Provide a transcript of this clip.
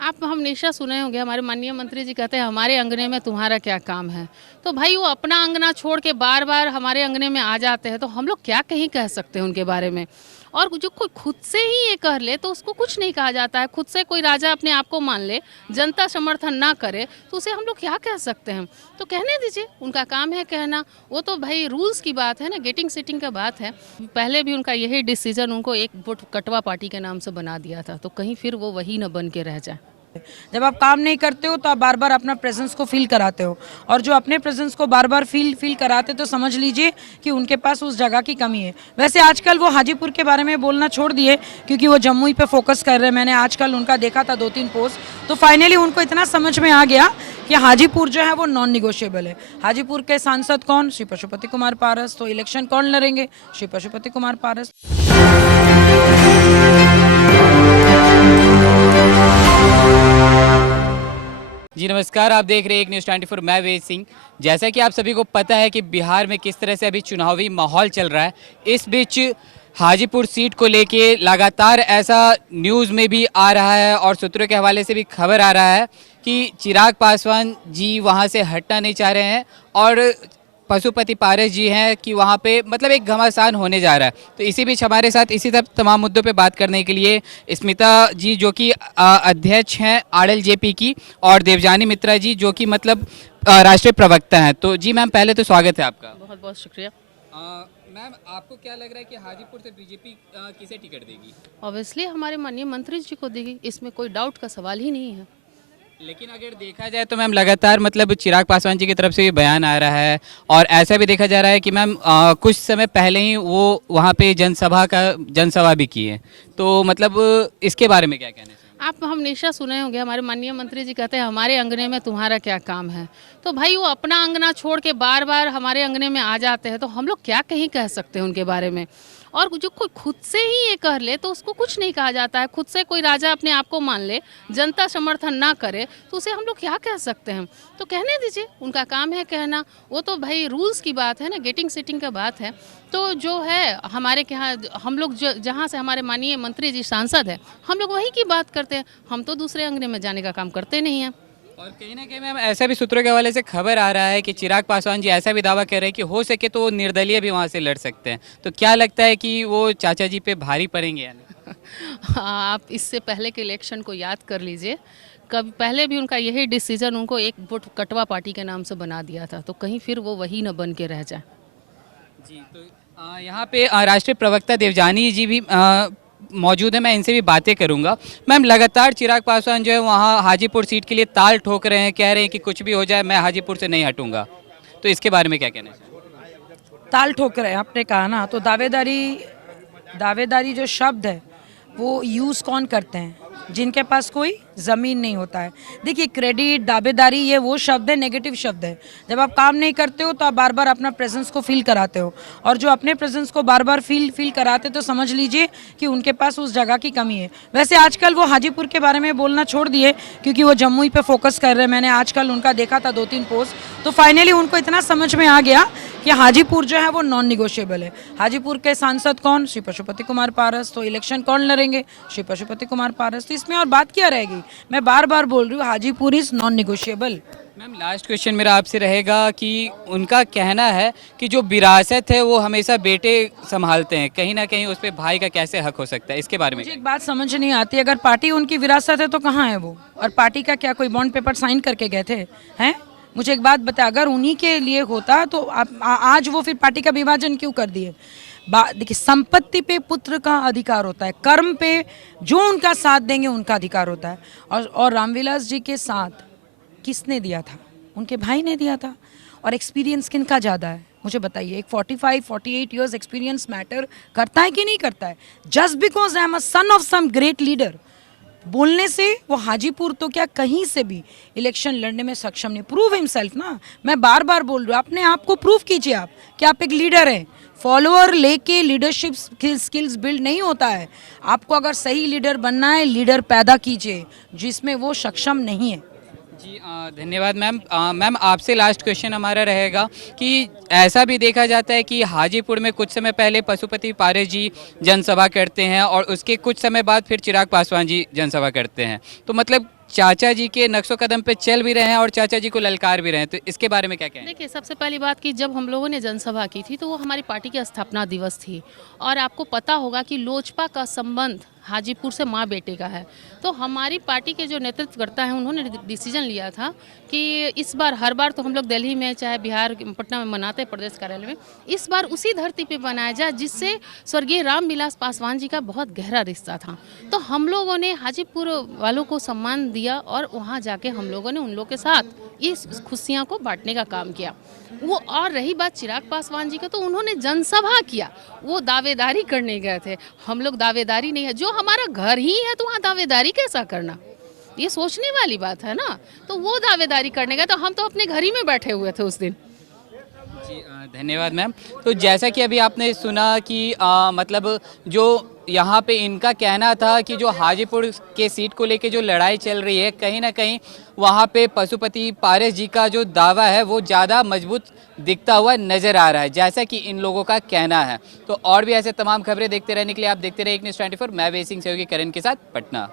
आप हमेशा सुने होंगे हमारे माननीय मंत्री जी कहते हैं हमारे अंगने में तुम्हारा क्या काम है। तो भाई वो अपना अंगना छोड़ के बार बार हमारे अंगने में आ जाते हैं तो हम लोग क्या कहीं कह सकते हैं उनके बारे में। और जो कोई खुद से ही ये कह ले तो उसको कुछ नहीं कहा जाता है। खुद से कोई राजा अपने आप को मान ले, जनता समर्थन ना करे तो उसे हम लोग क्या कह सकते हैं। तो कहने दीजिए, उनका काम है कहना। वो तो भाई रूल्स की बात है ना, गेटिंग सीटिंग का बात है। पहले भी उनका यही डिसीजन उनको एक वोट कटवा पार्टी के नाम से बना दिया था, तो कहीं फिर वो वही न बन के रह जाए। जब आप काम नहीं करते हो तो आप बार बार अपना प्रेजेंस को फील कराते हो, और जो अपने प्रेजेंस को बार बार फील कराते तो समझ लीजिए कि उनके पास उस जगह की कमी है। वैसे आजकल वो हाजीपुर के बारे में बोलना छोड़ दिए क्योंकि वो जम्मू ही पे फोकस कर रहे हैं। मैंने आजकल उनका देखा था 2-3 पोस्ट, तो फाइनली उनको इतना समझ में आ गया कि हाजीपुर जो है वो नॉन निगोशिएबल है। हाजीपुर के सांसद कौन? श्री पशुपति कुमार पारस। तो इलेक्शन कौन लड़ेंगे? श्री पशुपति कुमार पारस। जी नमस्कार, आप देख रहे हैं एक न्यूज़ 24। मैं वेद सिंह। जैसा कि आप सभी को पता है कि बिहार में किस तरह से अभी चुनावी माहौल चल रहा है, इस बीच हाजीपुर सीट को लेके लगातार ऐसा न्यूज़ में भी आ रहा है और सूत्रों के हवाले से भी खबर आ रहा है कि चिराग पासवान जी वहां से हटना नहीं चाह रहे हैं और पशुपति पारस जी हैं कि वहाँ पे मतलब एक घमासान होने जा रहा है। तो इसी बीच हमारे साथ इसी सब तमाम मुद्दों पे बात करने के लिए स्मिता जी जो कि अध्यक्ष हैं आरएल जेपी की, और देवजानी मित्रा जी जो कि मतलब राष्ट्रीय प्रवक्ता हैं। तो जी मैम, पहले तो स्वागत है आपका। बहुत बहुत शुक्रिया। मैम, आपको क्या लग रहा है कि हाजीपुर से बीजेपी किसे टिकट देगी? ऑब्वियसली हमारे माननीय मंत्री जी को देगी, इसमें कोई डाउट का सवाल ही नहीं है। लेकिन अगर देखा जाए तो मैम लगातार मतलब चिराग पासवान जी की तरफ से भी बयान आ रहा है और ऐसा भी देखा जा रहा है कि मैम कुछ समय पहले ही वो वहाँ पे जनसभा भी की है। तो मतलब इसके बारे में क्या कहना है? आप हमेशा सुने होंगे हमारे माननीय मंत्री जी कहते हैं हमारे अंगने में तुम्हारा क्या काम है। तो भाई वो अपना अंगना छोड़ के बार बार हमारे अंगने में आ जाते हैं तो हम लोग क्या कहीं कह सकते हैं उनके बारे में। और जो कोई खुद से ही ये कह ले तो उसको कुछ नहीं कहा जाता है। खुद से कोई राजा अपने आप को मान ले, जनता समर्थन ना करे तो उसे हम लोग क्या कह सकते हैं। तो कहने दीजिए, उनका काम है कहना। वो तो भाई रूल्स की बात है ना, गेटिंग सीटिंग का बात है। तो जो है हमारे के यहाँ हम लोग जहाँ से हमारे माननीय मंत्री जी सांसद हैं, हम लोग वही की बात करते हैं। हम तो दूसरे अंगने में जाने का काम करते नहीं हैं। और कहीं ना कहीं मैम ऐसा भी सूत्रों के हवाले से खबर आ रहा है कि चिराग पासवान जी ऐसा भी दावा कर रहे हैं कि हो सके तो वो निर्दलीय भी वहाँ से लड़ सकते हैं। तो क्या लगता है कि वो चाचा जी पे भारी पड़ेंगे या नहीं? आप इससे पहले के इलेक्शन को याद कर लीजिए। कभी पहले भी उनका यही डिसीजन उनको एक वोट कटवा पार्टी के नाम से बना दिया था, तो कहीं फिर वो वही न बन के रह जाए। जी, तो यहाँ पे राष्ट्रीय प्रवक्ता देवजानी जी भी मौजूद है, मैं इनसे भी बातें करूंगा। मैम, लगातार चिराग पासवान जो है वहाँ हाजीपुर सीट के लिए ताल ठोक रहे हैं, कह रहे हैं कि कुछ भी हो जाए मैं हाजीपुर से नहीं हटूंगा। तो इसके बारे में क्या कहना है? ताल ठोक रहे हैं आपने कहा ना, तो दावेदारी दावेदारी जो शब्द है वो यूज़ कौन करते हैं? जिनके पास कोई ज़मीन नहीं होता है। देखिए, क्रेडिट, दावेदारी ये वो शब्द है, नेगेटिव शब्द है। जब आप काम नहीं करते हो तो आप बार बार अपना प्रेजेंस को फील कराते हो, और जो अपने प्रेजेंस को बार बार फील कराते तो समझ लीजिए कि उनके पास उस जगह की कमी है। वैसे आजकल वो हाजीपुर के बारे में बोलना छोड़ दिए क्योंकि वो जम्मू ही पे फोकस कर रहे हैं। मैंने आजकल उनका देखा था 2-3 पोस्ट, तो फाइनली उनको इतना समझ में आ गया कि हाजीपुर जो है वो नॉन निगोशिएबल है। हाजीपुर के सांसद कौन? श्री पशुपति कुमार पारस। तो इलेक्शन कौन लड़ेंगे? श्री पशुपति कुमार पारस। तो इसमें और बात क्या रहेगी? मैं बार बार बोल रही हूँ, Hajipur is non negotiable. Ma'am, last question मेरा आपसे रहेगा कि उनका कहना है कि जो विरासत है वो हमेशा बेटे संभालते हैं, कहीं ना कहीं उस पर भाई का कैसे हक हो सकता है? इसके बारे में मुझे एक बात समझ नहीं आती, अगर पार्टी उनकी विरासत है तो कहाँ है वो? और पार्टी का क्या कोई बॉन्ड पेपर साइन करके गए थे? हैं? मुझे एक बात बता, अगर उन्हीं के लिए होता तो आज वो फिर पार्टी का विभाजन क्यों कर दिए? देखिए, संपत्ति पे पुत्र का अधिकार होता है, कर्म पे जो उनका साथ देंगे उनका अधिकार होता है। और रामविलास जी के साथ किसने दिया था? उनके भाई ने दिया था। और एक्सपीरियंस किनका ज़्यादा है? मुझे बताइए, एक 45-48 ईयर्स एक्सपीरियंस मैटर करता है कि नहीं करता है? Just because I am a son of some great leader बोलने से वो हाजीपुर तो क्या कहीं से भी इलेक्शन लड़ने में सक्षम नहीं। प्रूव हिमसेल्फ ना, मैं बार बार बोल रही हूँ, अपने आप को प्रूव कीजिए आप कि आप एक लीडर हैं। फॉलोअर लेके लीडरशिप स्किल्स बिल्ड नहीं होता है। आपको अगर सही लीडर बनना है, लीडर पैदा कीजिए जिसमें वो सक्षम नहीं है। जी धन्यवाद मैम। मैम, आपसे लास्ट क्वेश्चन हमारा रहेगा कि ऐसा भी देखा जाता है कि हाजीपुर में कुछ समय पहले पशुपति पारस जी जनसभा करते हैं और उसके कुछ समय बाद फिर चिराग पासवान जी जनसभा करते हैं। तो मतलब चाचा जी के नक्शो कदम पे चल भी रहे हैं और चाचा जी को ललकार भी रहे हैं, तो इसके बारे में क्या कहें? देखिए, सबसे पहली बात कि जब हम लोगों ने जनसभा की थी तो वो हमारी पार्टी की स्थापना दिवस थी और आपको पता होगा कि लोजपा का संबंध हाजीपुर से माँ बेटे का है। तो हमारी पार्टी के जो नेतृत्वकर्ता हैं उन्होंने डिसीजन लिया था कि इस बार, हर बार तो हम लोग दिल्ली में चाहे बिहार पटना में मनाते हैं प्रदेश कार्यालय में, इस बार उसी धरती पे बनाया जाए जिससे स्वर्गीय रामविलास पासवान जी का बहुत गहरा रिश्ता था। तो हम लोगों ने हाजीपुर वालों को सम्मान दिया और वहाँ जाके हम लोगों ने उन लोगों के साथ इस खुशियाँ को बांटने का काम किया। वो, और रही बात चिराग पासवान जी का, तो उन्होंने जनसभा किया, वो दावेदारी करने गए थे। हम लोग दावेदारी नहीं है, जो हमारा घर ही है तो वहाँ दावेदारी कैसा करना, ये सोचने वाली बात है ना। तो वो दावेदारी करने गए, तो हम तो अपने घर ही में बैठे हुए थे उस दिन। जी धन्यवाद मैम। तो जैसा कि अभी आपने सुना कि मतलब जो यहाँ पे इनका कहना था कि जो हाजीपुर के सीट को लेके जो लड़ाई चल रही है, कहीं ना कहीं वहाँ पे पशुपति पारस जी का जो दावा है वो ज़्यादा मजबूत दिखता हुआ नज़र आ रहा है, जैसा कि इन लोगों का कहना है। तो और भी ऐसे तमाम खबरें देखते रहने के लिए आप देखते रहे एक न्यूज़ 24। मैं वे सिंह सहयोगी करण के साथ पटना।